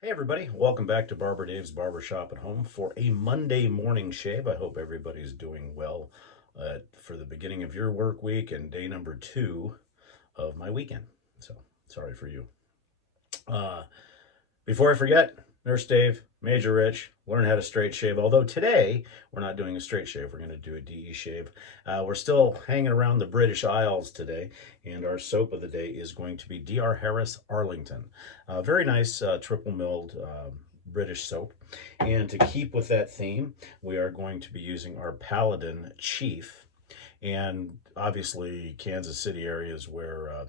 Hey everybody, welcome back to Barber Dave's Barbershop at Home for a Monday morning shave. I hope everybody's doing well for the beginning of your work week and day number 2 of my weekend. So, sorry for you. Uh, Before I forget, Nurse Dave, Major Rich, learn how to straight shave. Although today we're not doing a straight shave, we're going to do a DE shave. We're still hanging around the British Isles today, and our soap of the day is going to be DR Harris Arlington. Very nice triple milled British soap. And to keep with that theme, we are going to be using our Paladin Chief. And obviously, Kansas City areas where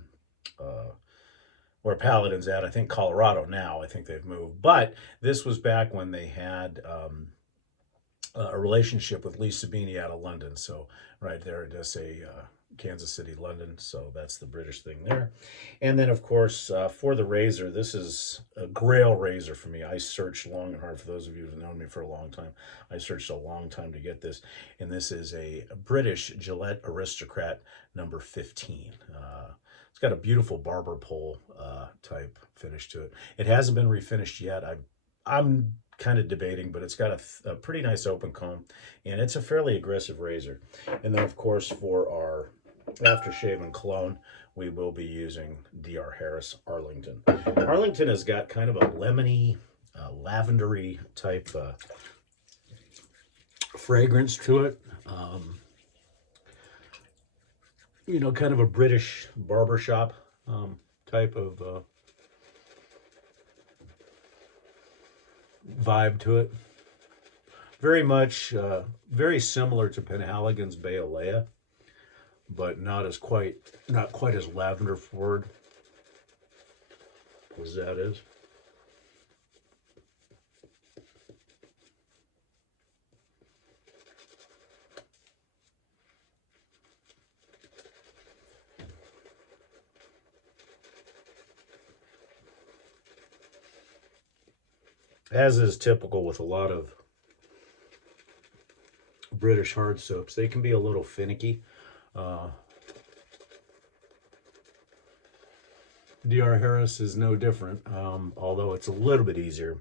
Paladin's at. I think Colorado now. I think they've moved. But this was back when they had a relationship with Lee Sabini out of London. So right there, it does say Kansas City, London. So that's the British thing there. And then, of course, for the razor, this is a grail razor for me. I searched long and hard. For those of you who've known me for a long time, I searched a long time to get this. And this is a British Gillette Aristocrat number 15. It's got a beautiful barber pole type finish to it. It hasn't been refinished yet. I'm kind of debating, but it's got a pretty nice open comb, and it's a fairly aggressive razor. And then, of course, for our aftershave and cologne, we will be using DR Harris Arlington. Arlington has got kind of a lemony, lavendery type fragrance to it. Kind of a British barbershop type of vibe to it. Very much, very similar to Penhaligon's Bayalea, but not quite as lavender forward as that is. As is typical with a lot of British hard soaps, they can be a little finicky. DR Harris is no different, although it's a little bit easier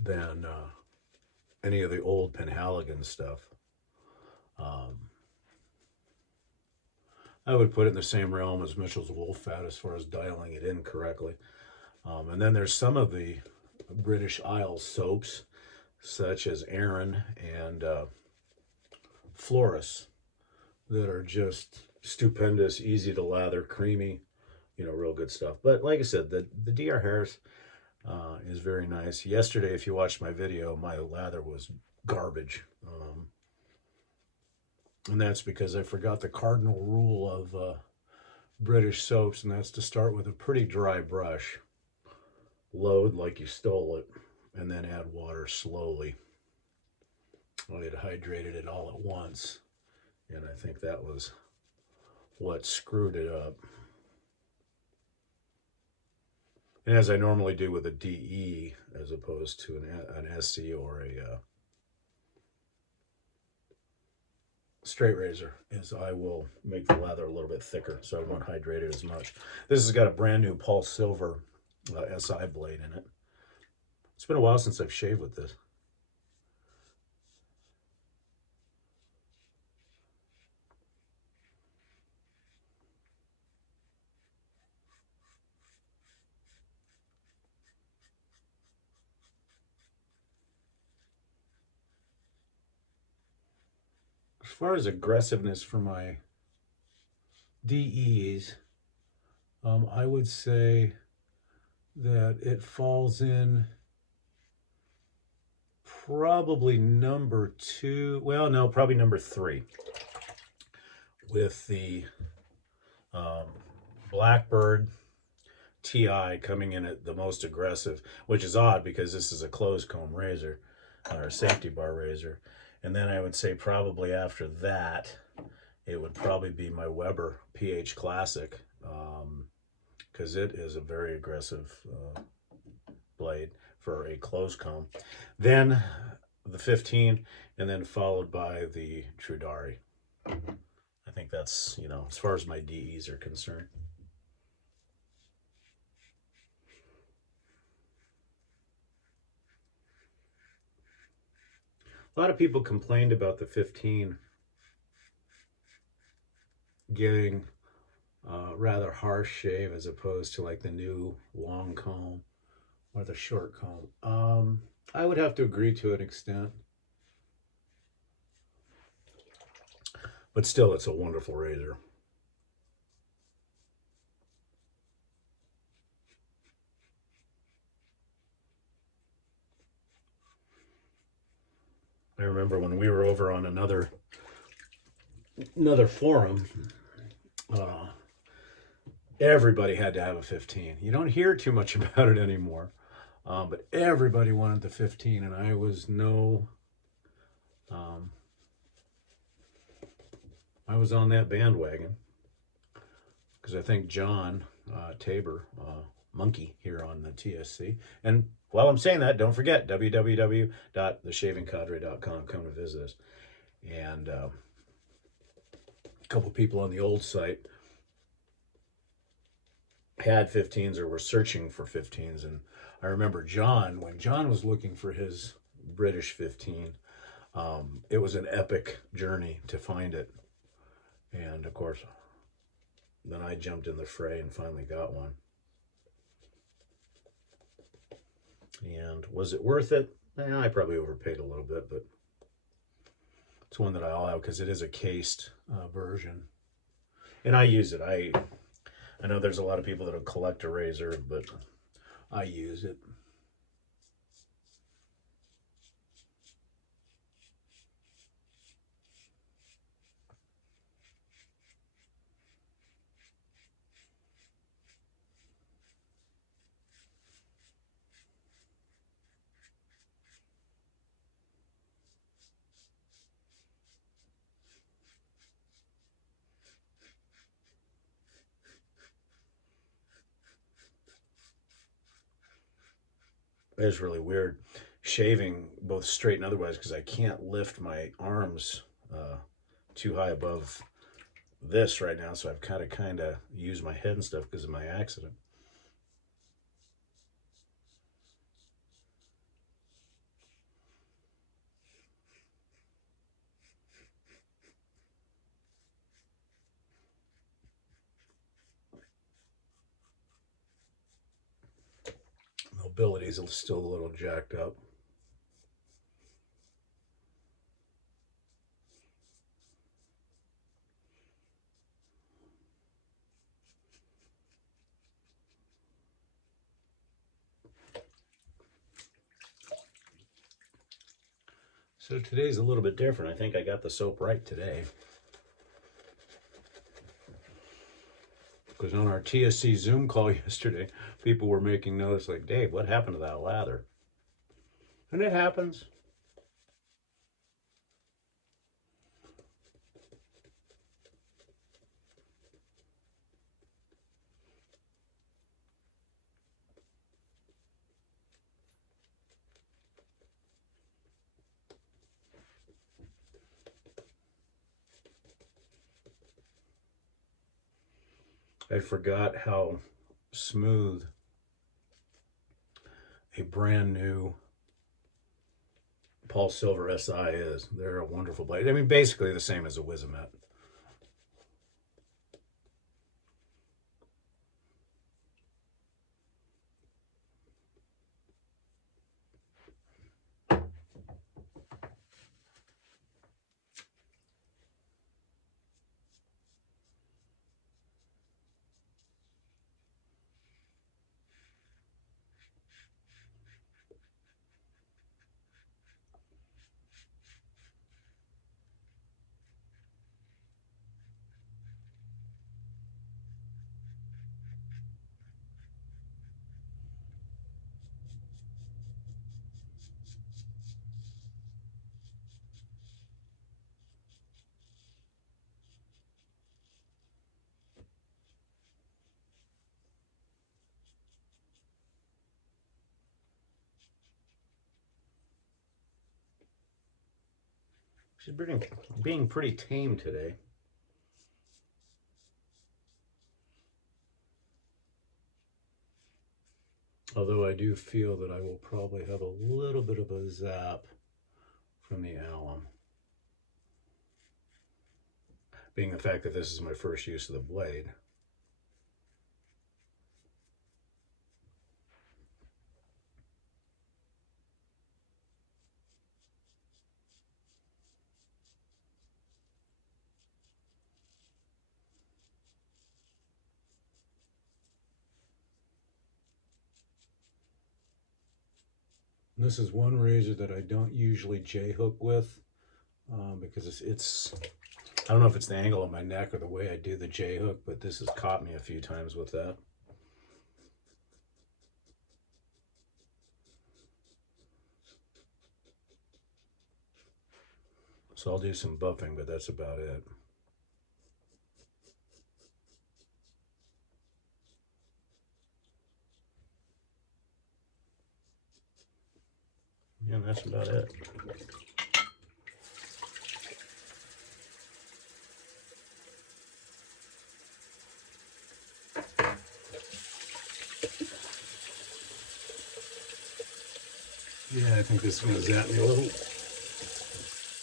than any of the old Penhaligon stuff. I would put it in the same realm as Mitchell's Wolf Fat as far as dialing it in correctly. And then there's some of the British Isles soaps, such as Aran and Floris, that are just stupendous, easy to lather, creamy, real good stuff. But like I said, the DR Harris is very nice. Yesterday, if you watched my video, my lather was garbage. And that's because I forgot the cardinal rule of British soaps, and that's to start with a pretty dry brush. Load like you stole it, and then add water slowly. I had hydrated it all at once, and I think that was what screwed it up. And as I normally do with a DE, as opposed to an SC or a straight razor, is I will make the lather a little bit thicker so I won't hydrate it as much. This has got a brand new Paul Silver SI blade in it. It's been a while since I've shaved with this. As far as aggressiveness for my DEs, I would say that it falls in probably number 2. Well, no, probably number 3, with the Blackbird TI coming in at the most aggressive, which is odd because this is a closed comb razor or a safety bar razor. And then I would say probably after that, it would probably be my Weber PH Classic, because it is a very aggressive blade for a closed comb. Then the 15, and then followed by the Trudari. I think that's, as far as my DEs are concerned. A lot of people complained about the 15 getting rather harsh shave as opposed to like the new long comb or the short comb. I would have to agree to an extent, but still, it's a wonderful razor. I remember when we were over on another forum, uh, everybody had to have a 15. You don't hear too much about it anymore, but everybody wanted the 15, and I was um, I was on that bandwagon because I think John Tabor, Monkey here on the TSC, and while I'm saying that, don't forget www.theshavingcadre.com. Come to visit us, and a couple people on the old site had 15s or were searching for 15s, and I remember John, when John was looking for his British 15, it was an epic journey to find it, and of course then I jumped in the fray and finally got one. And was it worth it? I probably overpaid a little bit, but it's one that I'll have because it is a cased version, and I use it. I know there's a lot of people that will collect a razor, but I use it. It's really weird shaving both straight and otherwise because I can't lift my arms too high above this right now, so I've kind of used my head and stuff because of my accident. Mobility is still a little jacked up. So today's a little bit different. I think I got the soap right today. Because on our TSC Zoom call yesterday, people were making notice like, Dave, what happened to that lather? And it happens. I forgot how smooth a brand new Paul Silver SI is. They're a wonderful blade. I mean, basically the same as a Wizamet. She's being pretty tame today. Although I do feel that I will probably have a little bit of a zap from the Alum. Being the fact that this is my first use of the blade. This is one razor that I don't usually J-hook with because it's I don't know if it's the angle of my neck or the way I do the J-hook, but this has caught me a few times with that. So I'll do some buffing, but that's about it. Yeah, that's about it. Yeah, I think this is going to zap me a little.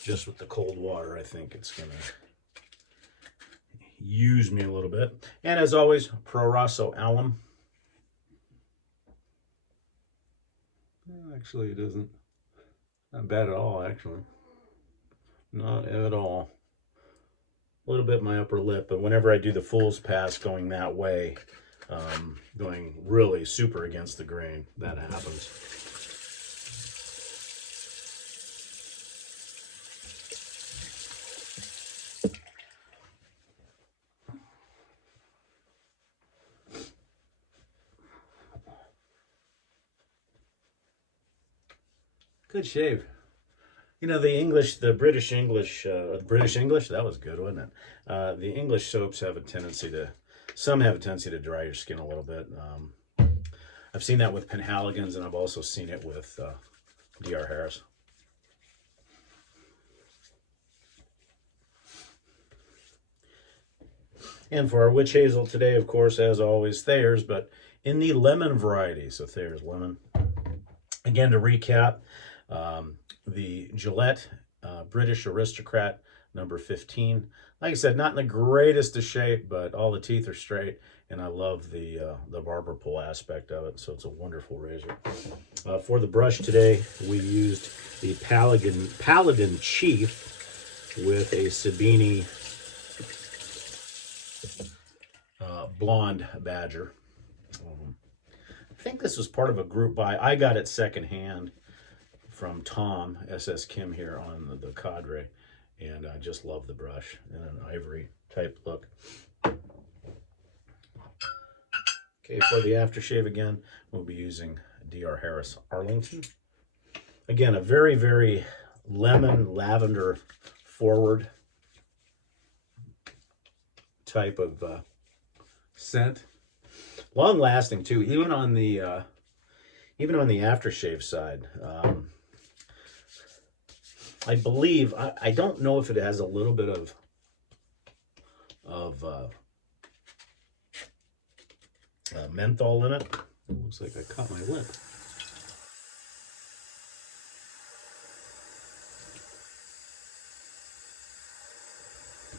Just with the cold water, I think it's going to use me a little bit. And as always, Proraso Alum. Actually, it isn't. Not bad at all, actually. Not at all. A little bit my upper lip, but whenever I do the fool's pass going that way, going really super against the grain, that happens. Good shave. You know, the British English, that was good, wasn't it? The English soaps have a tendency to, some have a tendency to dry your skin a little bit. I've seen that with Penhaligons, and I've also seen it with D.R. Harris. And for our witch hazel today, of course, as always, Thayers, but in the lemon variety, so Thayers lemon. Again, to recap, the Gillette British Aristocrat number 15. Like I said, not in the greatest of shape, but all the teeth are straight, and I love the barber pole aspect of it, so it's a wonderful razor. For the brush today, we used the Paladin Chief with a Sabini blonde badger. I think this was part of a group buy. I got it secondhand from Tom SS Kim here on the Cadre, and I just love the brush in an ivory type look. Okay, for the aftershave again, we'll be using D.R. Harris Arlington. Again, a very, very lemon lavender forward type of scent. Long lasting too, even on the aftershave side. I believe, I don't know if it has a little bit of menthol in it. It looks like I cut my lip.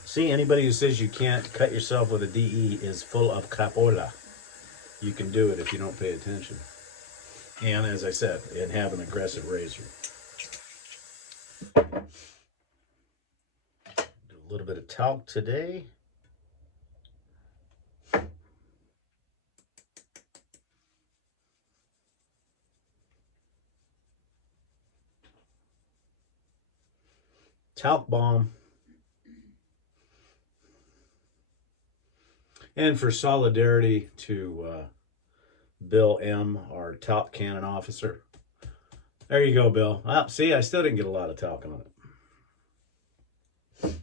See, anybody who says you can't cut yourself with a DE is full of crapola. You can do it if you don't pay attention. And as I said, and have an aggressive razor. Do a little bit of talc today. Talc bomb. And for solidarity to Bill M., our talc cannon officer. There you go, Bill. Well, see, I still didn't get a lot of talc on it.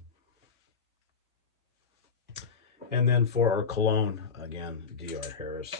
And then for our cologne, again, D.R. Harris.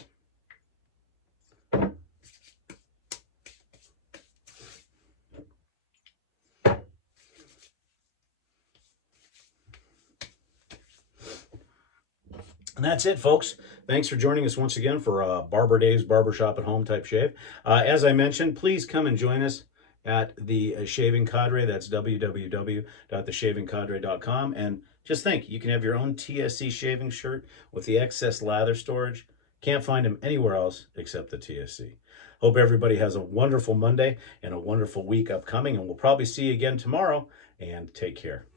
And that's it, folks. Thanks for joining us once again for Barber Dave's Barbershop at Home type shave. As I mentioned, please come and join us at the Shaving Cadre. That's www.theshavingcadre.com. And just think, you can have your own TSC shaving shirt with the excess lather storage. Can't find them anywhere else except the TSC. Hope everybody has a wonderful Monday and a wonderful week upcoming, and we'll probably see you again tomorrow. And take care.